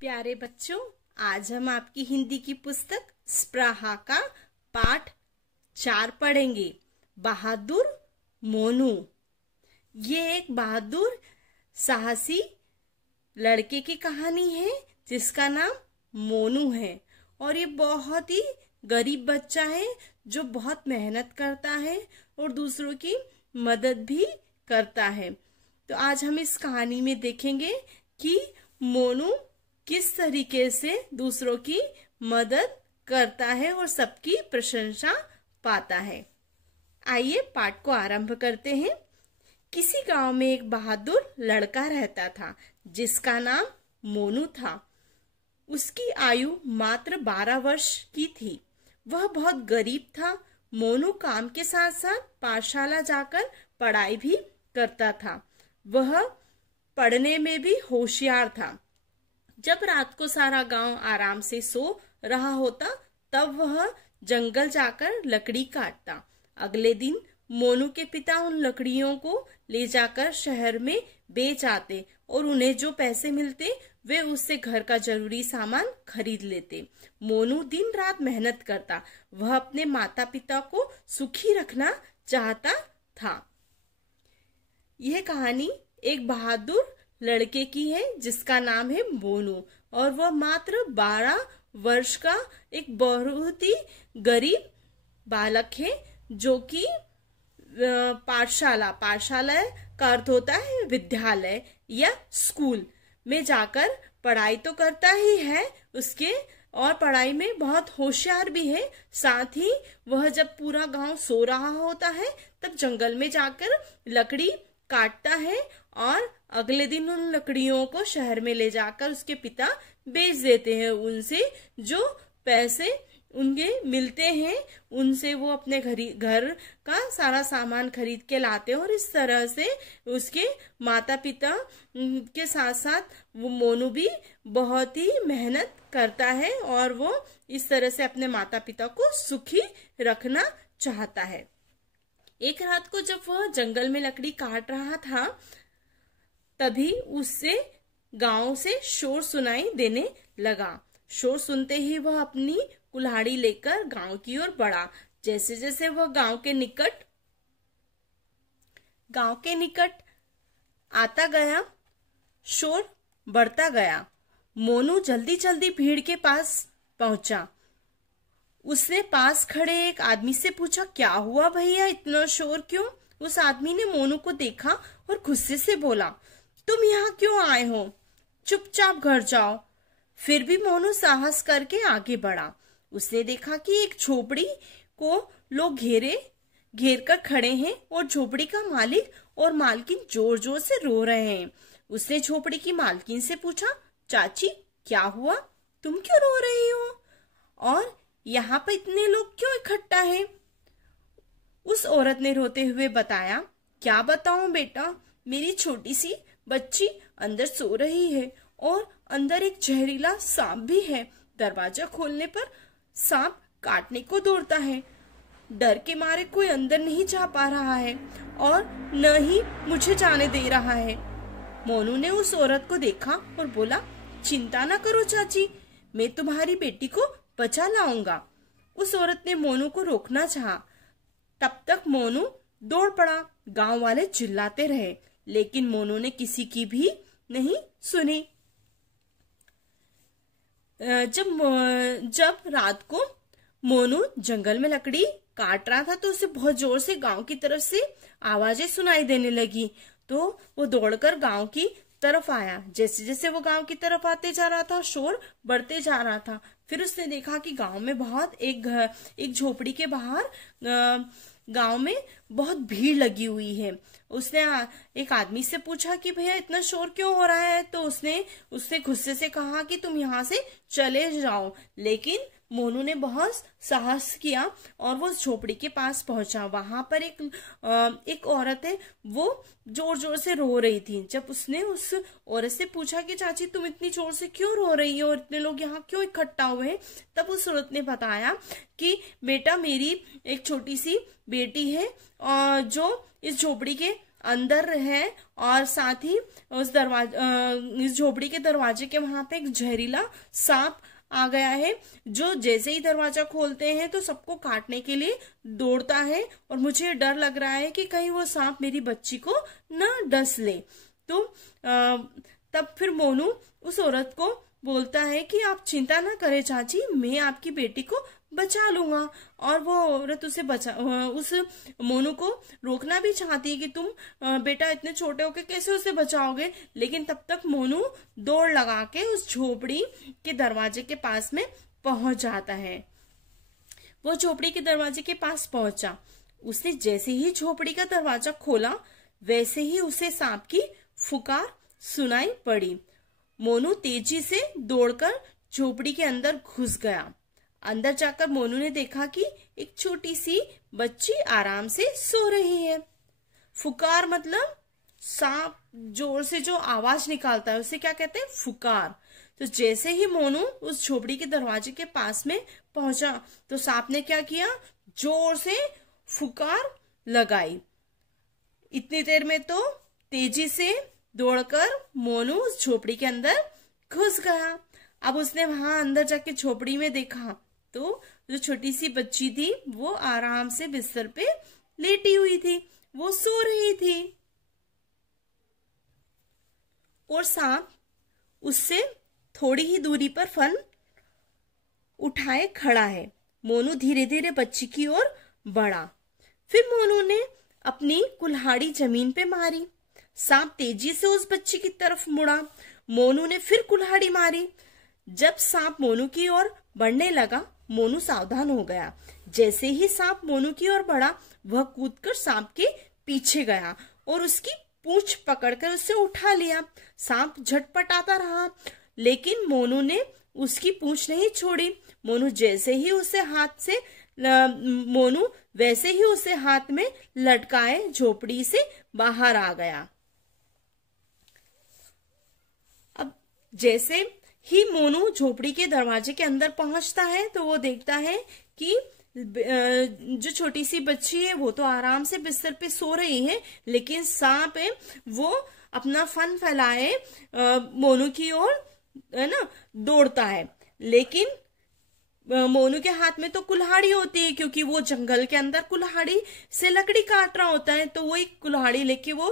प्यारे बच्चों, आज हम आपकी हिंदी की पुस्तक स्पृहा का पाठ 4 पढ़ेंगे। बहादुर मोनू। ये एक बहादुर साहसी लड़के की कहानी है जिसका नाम मोनू है और ये बहुत ही गरीब बच्चा है जो बहुत मेहनत करता है और दूसरों की मदद भी करता है। तो आज हम इस कहानी में देखेंगे कि मोनू किस तरीके से दूसरों की मदद करता है और सबकी प्रशंसा पाता है। आइए पाठ को आरंभ करते हैं। किसी गांव में एक बहादुर लड़का रहता था जिसका नाम मोनू था। उसकी आयु मात्र 12 वर्ष की थी। वह बहुत गरीब था। मोनू काम के साथ साथ पाठशाला जाकर पढ़ाई भी करता था। वह पढ़ने में भी होशियार था। जब रात को सारा गांव आराम से सो रहा होता तब वह जंगल जाकर लकड़ी काटता। अगले दिन मोनू के पिता उन लकड़ियों को ले जाकर शहर में बेच आते और उन्हें जो पैसे मिलते वे उससे घर का जरूरी सामान खरीद लेते। मोनू दिन रात मेहनत करता। वह अपने माता पिता को सुखी रखना चाहता था। यह कहानी एक बहादुर लड़के की है जिसका नाम है मोनू और वह मात्र 12 वर्ष का एक बहुत ही गरीब बालक है जो कि पाठशाला का अर्थ होता है विद्यालय या स्कूल में जाकर पढ़ाई तो करता ही है उसके और पढ़ाई में बहुत होशियार भी है। साथ ही वह जब पूरा गांव सो रहा होता है तब जंगल में जाकर लकड़ी काटता है और अगले दिन उन लकड़ियों को शहर में ले जाकर उसके पिता बेच देते हैं। उनसे जो पैसे उनके मिलते हैं उनसे वो अपने घर का सारा सामान खरीद के लाते हैं और इस तरह से उसके माता पिता के साथ साथ वो मोनू भी बहुत ही मेहनत करता है और वो इस तरह से अपने माता पिता को सुखी रखना चाहता है। एक रात को जब वह जंगल में लकड़ी काट रहा था तभी उससे गांव से शोर सुनाई देने लगा। शोर सुनते ही वह अपनी कुल्हाड़ी लेकर गांव की ओर बढ़ा। जैसे जैसे वह गांव के निकट आता गया शोर बढ़ता गया। मोनू जल्दी जल्दी भीड़ के पास पहुंचा। उसने पास खड़े एक आदमी से पूछा, क्या हुआ भैया, इतना शोर क्यों? उस आदमी ने मोनू को देखा और गुस्से से बोला, तुम यहाँ क्यों आए हो? चुपचाप घर जाओ। फिर भी मोनू साहस करके आगे बढ़ा। उसने देखा कि एक झोपड़ी को लोग घेर कर खड़े हैं और झोपड़ी का मालिक और मालकिन जोर जोर से रो रहे हैं। उसने झोपड़ी की मालकिन से पूछा, चाची क्या हुआ, तुम क्यों रो रही हो और यहाँ पर इतने लोग क्यों इकट्ठा हैं? उस औरत ने रोते हुए बताया, क्या बताऊं बेटा, मेरी छोटी सी बच्ची अंदर सो रही है और अंदर एक जहरीला सांप भी है। दरवाजा खोलने पर सांप काटने को दौड़ता है। डर के मारे कोई अंदर नहीं जा पा रहा है और न ही मुझे जाने दे रहा है। मोनू ने उस औरत को देखा और बोला, चिंता न करो चाची, मैं तुम्हारी बेटी को बचा लाऊंगा। उस औरत ने मोनू को रोकना चाहा। तब तक मोनू दौड़ पड़ा। गांव वाले चिल्लाते रहे लेकिन मोनू ने किसी की भी नहीं सुनी। जब रात को मोनू जंगल में लकड़ी काट रहा था तो उसे बहुत जोर से गांव की तरफ से आवाजें सुनाई देने लगी। तो वो दौड़कर गांव की तरफ आया। जैसे जैसे वो गांव की तरफ आते जा रहा था शोर बढ़ते जा रहा था। फिर उसने देखा कि गांव में एक झोपड़ी के बाहर गांव में बहुत भीड़ लगी हुई है। उसने एक आदमी से पूछा कि भैया इतना शोर क्यों हो रहा है? तो उसने गुस्से से कहा कि तुम यहाँ से चले जाओ। लेकिन मोनू ने बहुत साहस किया और वो झोपड़ी के पास पहुंचा। वहां पर एक औरत है, वो जोर जोर से रो रही थी। जब उसने उस औरत से पूछा कि चाची तुम इतनी जोर से क्यों रो रही हो और इतने लोग यहाँ क्यों इकट्ठा हुए हैं, तब उस औरत ने बताया कि बेटा मेरी एक छोटी सी बेटी है और जो इस झोपड़ी के अंदर है और साथ ही उस इस झोपड़ी के दरवाजे के वहां पे एक जहरीला सांप आ गया है, जो जैसे ही दरवाजा खोलते हैं तो सबको काटने के लिए दौड़ता है। और मुझे डर लग रहा है कि कहीं वो सांप मेरी बच्ची को न डस ले। तो तब फिर मोनू उस औरत को बोलता है कि आप चिंता ना करें चाची, मैं आपकी बेटी को बचा लूंगा। और वो औरत उस मोनू को रोकना भी चाहती है कि तुम बेटा इतने छोटे होके कैसे उसे बचाओगे, लेकिन तब तक मोनू दौड़ लगा के उस झोपड़ी के दरवाजे के पास में पहुंच जाता है। वो झोपड़ी के दरवाजे के पास पहुंचा, उसने जैसे ही झोपड़ी का दरवाजा खोला वैसे ही उसे सांप की फुकार सुनाई पड़ी। मोनू तेजी से दौड़कर झोपड़ी के घुस गया। अंदर जाकर मोनू ने देखा कि एक छोटी सी बच्ची आराम से सो रही है। फुकार मतलब सांप जोर से जो आवाज निकालता है उसे क्या कहते हैं, फुकार। तो जैसे ही मोनू उस झोपड़ी के दरवाजे के पास में पहुंचा तो सांप ने क्या किया, जोर से फुकार लगाई। इतनी देर में तो तेजी से दौड़कर मोनू उस झोपड़ी के अंदर घुस गया। अब उसने वहां अंदर जाके झोपड़ी में देखा तो जो छोटी सी बच्ची थी वो आराम से बिस्तर पे लेटी हुई थी, वो सो रही थी और सांप उससे थोड़ी ही दूरी पर फन उठाए खड़ा है। मोनू धीरे धीरे बच्ची की ओर बढ़ा। फिर मोनू ने अपनी कुल्हाड़ी जमीन पे मारी। सांप तेजी से उस बच्ची की तरफ मुड़ा। मोनू ने फिर कुल्हाड़ी मारी। जब सांप मोनू की ओर बढ़ने लगा, मोनू सावधान हो गया। जैसे ही सांप मोनू की ओर बढ़ा, वह कूदकर सांप के पीछे गया और उसकी पूंछ पकड़कर उसे उठा लिया। सांप झटपटाता रहा, लेकिन मोनू ने उसकी पूंछ नहीं छोड़ी। मोनू वैसे ही उसे हाथ में लटकाए झोपड़ी से बाहर आ गया। अब जैसे ही मोनू झोपड़ी के दरवाजे के अंदर पहुंचता है तो वो देखता है कि जो छोटी सी बच्ची है वो तो आराम से बिस्तर पे सो रही है, लेकिन सांप है वो अपना फन फैलाए मोनू की ओर है ना दौड़ता है। लेकिन मोनू के हाथ में तो कुल्हाड़ी होती है, क्योंकि वो जंगल के अंदर कुल्हाड़ी से लकड़ी काट रहा होता है। तो वो एक कुल्हाड़ी लेके वो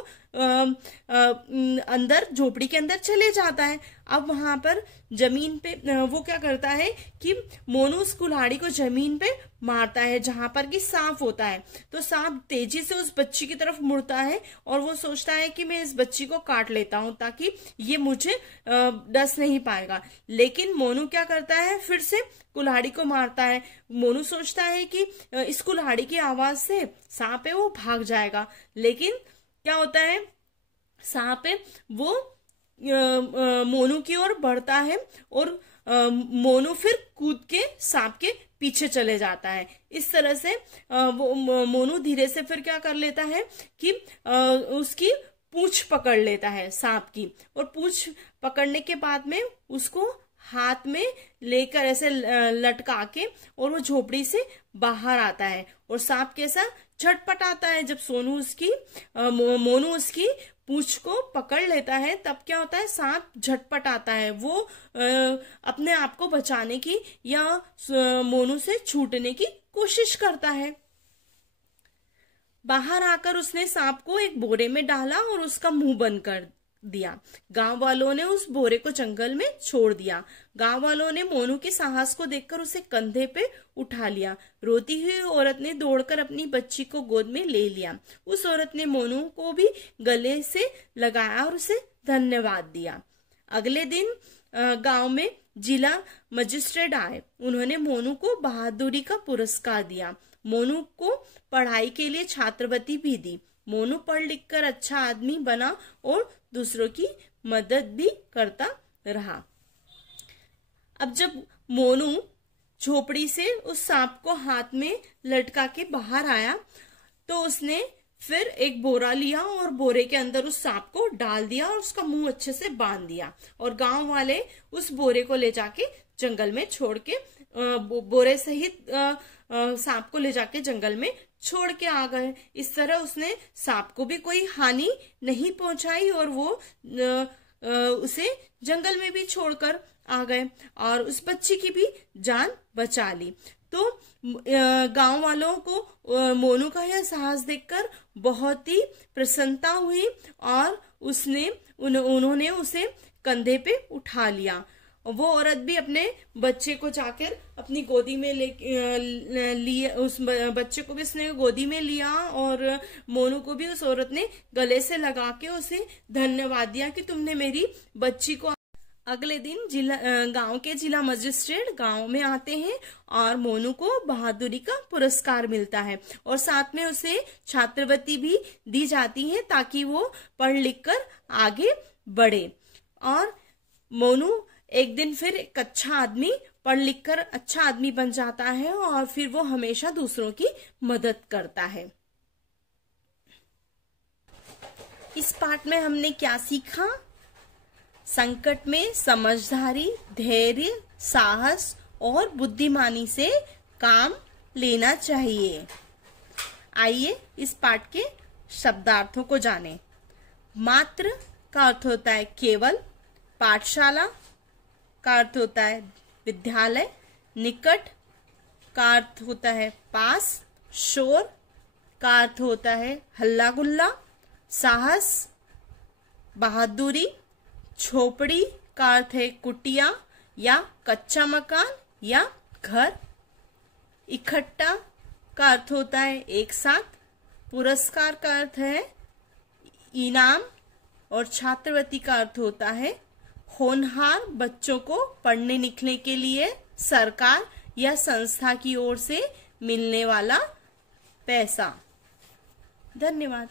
अंदर झोपड़ी के अंदर चले जाता है। अब वहां पर जमीन पे वो क्या करता है कि मोनू उस कुल्हाड़ी को जमीन पे मारता है जहां पर कि सांप होता है। तो सांप तेजी से उस बच्ची की तरफ मुड़ता है और वो सोचता है कि मैं इस बच्ची को काट लेता हूं ताकि ये मुझे डस नहीं पाएगा। लेकिन मोनू क्या करता है, फिर से कुल्हाड़ी को मारता है। मोनू सोचता है कि इस कुल्हाड़ी की आवाज से सांप है वो भाग जाएगा, लेकिन क्या होता है, सांप है वो मोनू की ओर बढ़ता है और मोनू फिर कूद के सांप के पीछे चले जाता है। इस तरह से वो मोनू धीरे से फिर क्या कर लेता है कि उसकी पूंछ पकड़ लेता है सांप की, और पूंछ पकड़ने के बाद में उसको हाथ में लेकर ऐसे लटका के और वो झोपड़ी से बाहर आता है। और सांप कैसा झटपट आता है। जब मोनू उसकी पूंछ को पकड़ लेता है तब क्या होता है, सांप झटपट आता है। वो अपने आप को बचाने की या मोनू से छूटने की कोशिश करता है। बाहर आकर उसने सांप को एक बोरे में डाला और उसका मुंह बंद कर दिया। गांव वालों ने उस बोरे को जंगल में छोड़ दिया। गांव वालों ने मोनू के साहस को देखकर उसे कंधे पे उठा लिया। रोती हुई औरत ने दौड़कर अपनी बच्ची को गोद में ले लिया। उस औरत ने मोनू को भी गले से लगाया और उसे धन्यवाद दिया। अगले दिन गांव में जिला मजिस्ट्रेट आए। उन्होंने मोनू को बहादुरी का पुरस्कार दिया। मोनू को पढ़ाई के लिए छात्रवृत्ति भी दी। मोनू पढ़ लिख कर अच्छा आदमी बना और दूसरों की मदद भी करता रहा। अब जब मोनू झोपड़ी से उस सांप को हाथ में लटका के बाहर आया तो उसने फिर एक बोरा लिया और बोरे के अंदर उस सांप को डाल दिया और उसका मुंह अच्छे से बांध दिया। और गांव वाले उस बोरे को ले जाके जंगल में छोड़ के बोरे सहित सांप को ले जाके जंगल में छोड़ के आ गए। इस तरह उसने सांप को भी कोई हानि नहीं पहुंचाई और वो उसे जंगल में भी छोड़कर आ गए और उस बच्ची की भी जान बचा ली। तो गांव वालों को मोनू का यह साहस देखकर बहुत ही प्रसन्नता हुई और उन्होंने उसे कंधे पे उठा लिया। वो औरत भी अपने बच्चे को जाकर अपनी गोदी में लिए, उस बच्चे को भी उसने गोदी में लिया और मोनू को भी उस औरत ने गले से लगा के उसे धन्यवाद दिया कि तुमने मेरी बच्ची को। अगले दिन गांव के जिला मजिस्ट्रेट गांव में आते हैं और मोनू को बहादुरी का पुरस्कार मिलता है और साथ में उसे छात्रवृत्ति भी दी जाती है ताकि वो पढ़ लिख कर आगे बढ़े। और मोनू एक दिन फिर एक अच्छा आदमी, पढ़ लिख कर अच्छा आदमी बन जाता है और फिर वो हमेशा दूसरों की मदद करता है। इस पाठ में हमने क्या सीखा? संकट में समझदारी, धैर्य, साहस और बुद्धिमानी से काम लेना चाहिए। आइए इस पाठ के शब्दार्थों को जानें। मात्र का अर्थ होता है केवल, पाठशाला का अर्थ होता है विद्यालय, निकट का अर्थ होता है पास, शोर का अर्थ होता है हल्ला गुल्ला, साहस, बहादुरी, झोपड़ी का अर्थ है कुटिया या कच्चा मकान या घर, इकट्ठा का अर्थ होता है एक साथ, पुरस्कार का अर्थ है इनाम और छात्रवृत्ति का अर्थ होता है होनहार बच्चों को पढ़ने लिखने के लिए सरकार या संस्था की ओर से मिलने वाला पैसा। धन्यवाद।